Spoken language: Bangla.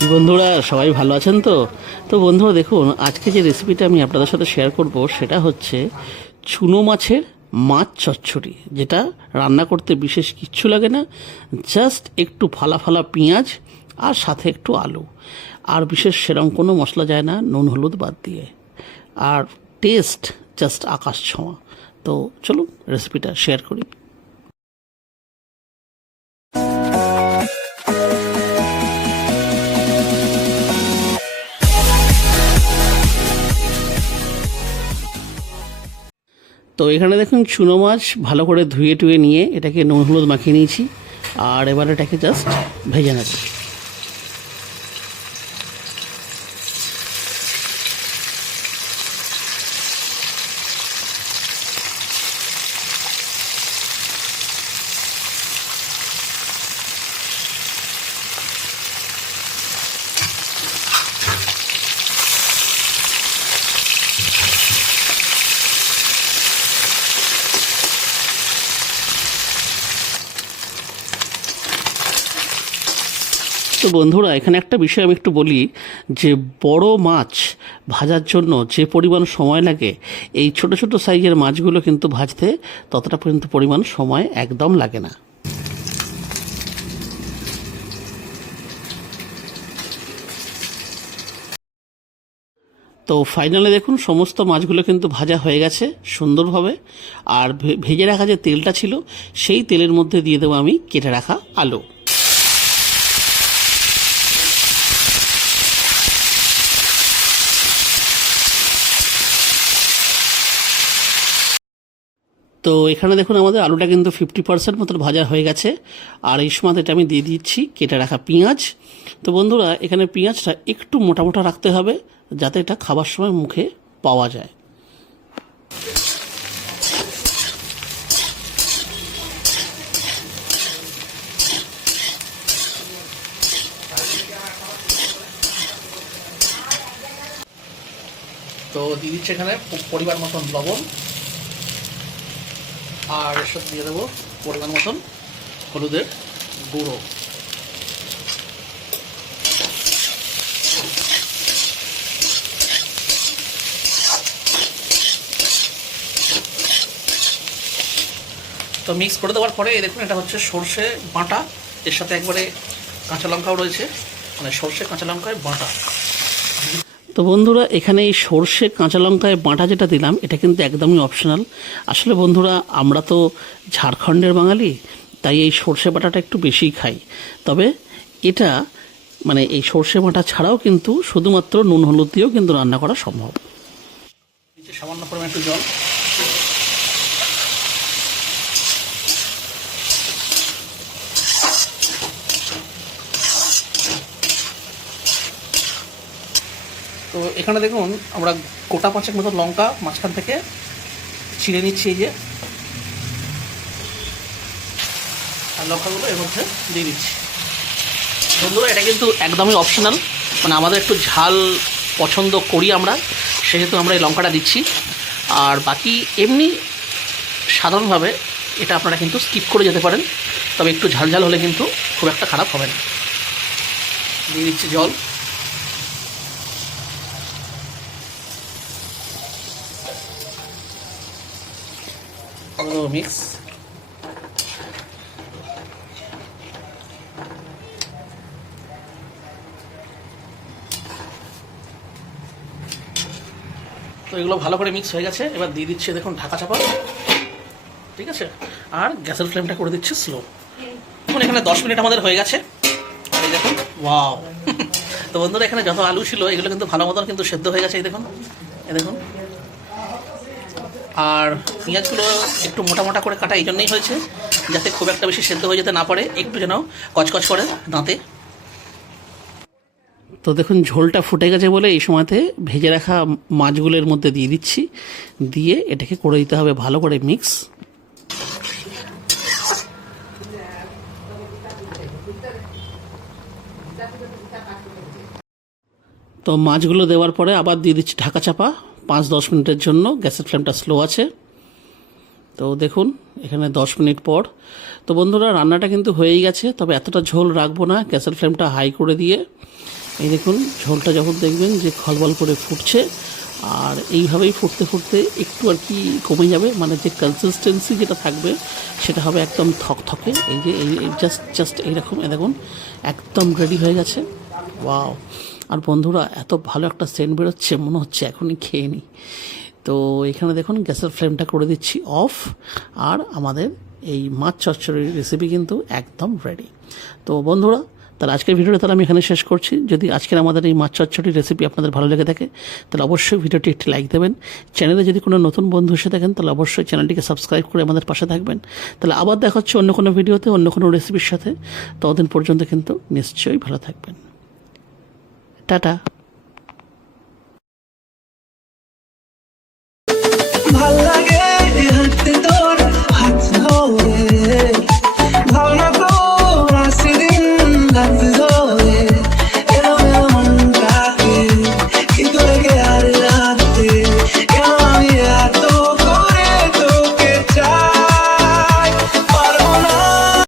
কি বন্ধুরা, সবাই ভালো আছেন তো? তো বন্ধুরা, দেখুন, আজকে যে রেসিপিটা আমি আপনাদের সাথে শেয়ার করব, সেটা হচ্ছে চুনো মাছের মাছ চচ্চড়ি, যেটা রান্না করতে বিশেষ কিচ্ছু লাগে না জাস্ট একটু ফালা ফালা পেঁয়াজ আর সাথে একটু আলু। আর বিশেষ সেরকম কোনো মশলা যায় না, নুন, হলুদ বাদ দিয়ে। আর টেস্ট জাস্ট আকাশ ছোঁয়া। তো চলুন রেসিপিটা শেয়ার করি। তো এখানে দেখুন চুনো মাছ ভালো করে ধুয়ে টুয়ে নিয়ে এটাকে নুন হলুদ মাখিয়ে নিয়েছি, আর এবার এটাকে জাস্ট ভেজে নেব। তো বন্ধুরা, এখানে একটা বিষয় আমি একটু বলি যে বড় মাছ ভাজার জন্য যে পরিমাণ সময় লাগে, এই ছোট ছোট সাইজের মাছগুলো কিন্তু ভাজতে ততটা পর্যন্ত পরিমাণ সময় একদম লাগে না। তো ফাইনালে দেখুন, সমস্ত মাছগুলো কিন্তু ভাজা হয়ে গেছে সুন্দরভাবে। আর ভেজে রাখা যে তেলটা ছিল, সেই তেলের মধ্যে দিয়ে দেবো আমি কেটে রাখা আলু। তো এখানে দেখুন আমাদের আলুটা কিন্তু ফিফটি পার্সেন্ট মতন ভাজা হয়ে গেছে। আর এই সময় এটা আমি দিয়ে দিচ্ছি, কেটে রাখা পেঁয়াজ। তো বন্ধুরা, এখানে পেঁয়াজটা একটু মোটা মোটা রাখতে হবে, যাতে এটা খাবার সময় মুখে পাওয়া যায়। তো দিয়ে দিচ্ছে এখানে প- পরিমাণ মতন লবণ। আর এর সাথে দিয়ে দেবো পরিমাণ মতন হলুদের গুঁড়ো। তো মিক্স করে দেওয়ার পরে দেখুন, এটা হচ্ছে সর্ষে বাটা। এর সাথে একবারে কাঁচা লঙ্কাও রয়েছে। মানে সর্ষে কাঁচা লঙ্কায় বাটা। তো বন্ধুরা, এখানে এই সর্ষে কাঁচা লঙ্কায় বাঁটা যেটা দিলাম, এটা কিন্তু একদমই অপশনাল আসলে বন্ধুরা, আমরা তো ঝাড়খণ্ডের বাঙালি, তাই এই সর্ষে বাটাটা একটু বেশিই খাই। তবে এটা মানে এই সর্ষে বাটা ছাড়াও কিন্তু শুধুমাত্র নুন হলুদ দিয়েও কিন্তু রান্না করা সম্ভব। সামান্য পরিমাণ একটু জল। তো এখানে দেখুন, আমরা গোটা পাঁচেক মতো লঙ্কা মাঝখান থেকে ছিঁড়ে নিচ্ছি এই যে। আর লঙ্কাগুলো এর মধ্যে দিয়ে দিচ্ছি। বন্ধুরা, এটা কিন্তু একদমই অপশনাল মানে আমাদের একটু ঝাল পছন্দ করি আমরা, সেহেতু আমরা এই লঙ্কাটা দিচ্ছি। আর বাকি এমনি সাধারণভাবে এটা আপনারা কিন্তু স্কিপ করে যেতে পারেন, তবে একটু ঝাল ঝাল হলে কিন্তু খুব একটা খারাপ হবে না। দিয়ে দিচ্ছি জল। পুরো মিক্স তো এগুলো ভালো করে মিক্স হয়ে গেছে। এবার দিয়ে দিচ্ছে, দেখুন, ঢাকা চাপা। ঠিক আছে? আর গ্যাসের ফ্লেমটা করে দিচ্ছে স্লো এখন এখানে দশ মিনিট আমাদের হয়ে গেছে। আর এই দেখুন ওয়াও তো বন্ধুরা, এখানে যত আলু ছিল, এগুলো কিন্তু ভালো মতন কিন্তু সেদ্ধ হয়ে গেছে, এই দেখুন। এই দেখুন। আর পেঁয়াজগুলো একটু মোটা মোটা করে কাটা এই জন্যই হয়েছে, যাতে খুব একটা বেশি সেদ্ধ হয়ে যেতে না পারে, একটু যেন কচকচ করে দাঁতে। তো দেখুন, ঝোলটা ফুটে গেছে বলে এই সময়তে ভেজে রাখা মাছগুলোর মধ্যে দিয়ে দিচ্ছি, দিয়ে এটাকে করে দিতে হবে ভালো করে মিক্স। তো মাছগুলো দেওয়ার পরে আবার দিয়ে দিচ্ছি ঢাকা চাপা। পাঁচ দশ মিনিটের জন্য, গ্যাসের ফ্লেমটা স্লো আছে। তো দেখুন, এখানে দশ মিনিট পর। তো বন্ধুরা, রান্নাটা কিন্তু হয়েই গেছে, তবে এতটা ঝোল রাখব না, গ্যাসের ফ্লেমটা হাই করে দিয়ে। এই দেখুন, ঝোলটা যখন দেখবেন যে খলবল করে ফুটছে, আর এইভাবেই ফুটতে ফুটতে একটু আর কি কমে যাবে মানে যে কনসিস্টেন্সি যেটা থাকবে, সেটা হবে একদম থকথকে। এই যে, এই জাস্ট জাস্ট এইরকম দেখুন, একদম রেডি হয়ে গেছে। ওয়াও আর বন্ধুরা, এত ভালো একটা সেন্ট বেরোচ্ছে, মনে হচ্ছে এখনই খেয়ে নিই। তো এখানে দেখুন, গ্যাসের ফ্লেমটা করে দিচ্ছি অফ, আর আমাদের এই মাছ চচ্চড়ির রেসিপি কিন্তু একদম রেডি তো বন্ধুরা, তাহলে আজকের ভিডিওটা তাহলে আমি এখানে শেষ করছি। যদি আজকের আমাদের এই মাছ চচ্চড়ির রেসিপি আপনাদের ভালো লেগে থাকে, তাহলে অবশ্যই ভিডিওটি একটি লাইক দেবেন। চ্যানেলে যদি কোনো নতুন বন্ধু এসে থাকেন, তাহলে অবশ্যই চ্যানেলটিকে সাবস্ক্রাইব করে আমাদের পাশে থাকবেন। তাহলে আবার দেখা হচ্ছে অন্য কোনো ভিডিওতে অন্য কোনো রেসিপির সাথে। ততদিন পর্যন্ত কিন্তু নিশ্চয়ই ভালো থাকবেন। টাটা।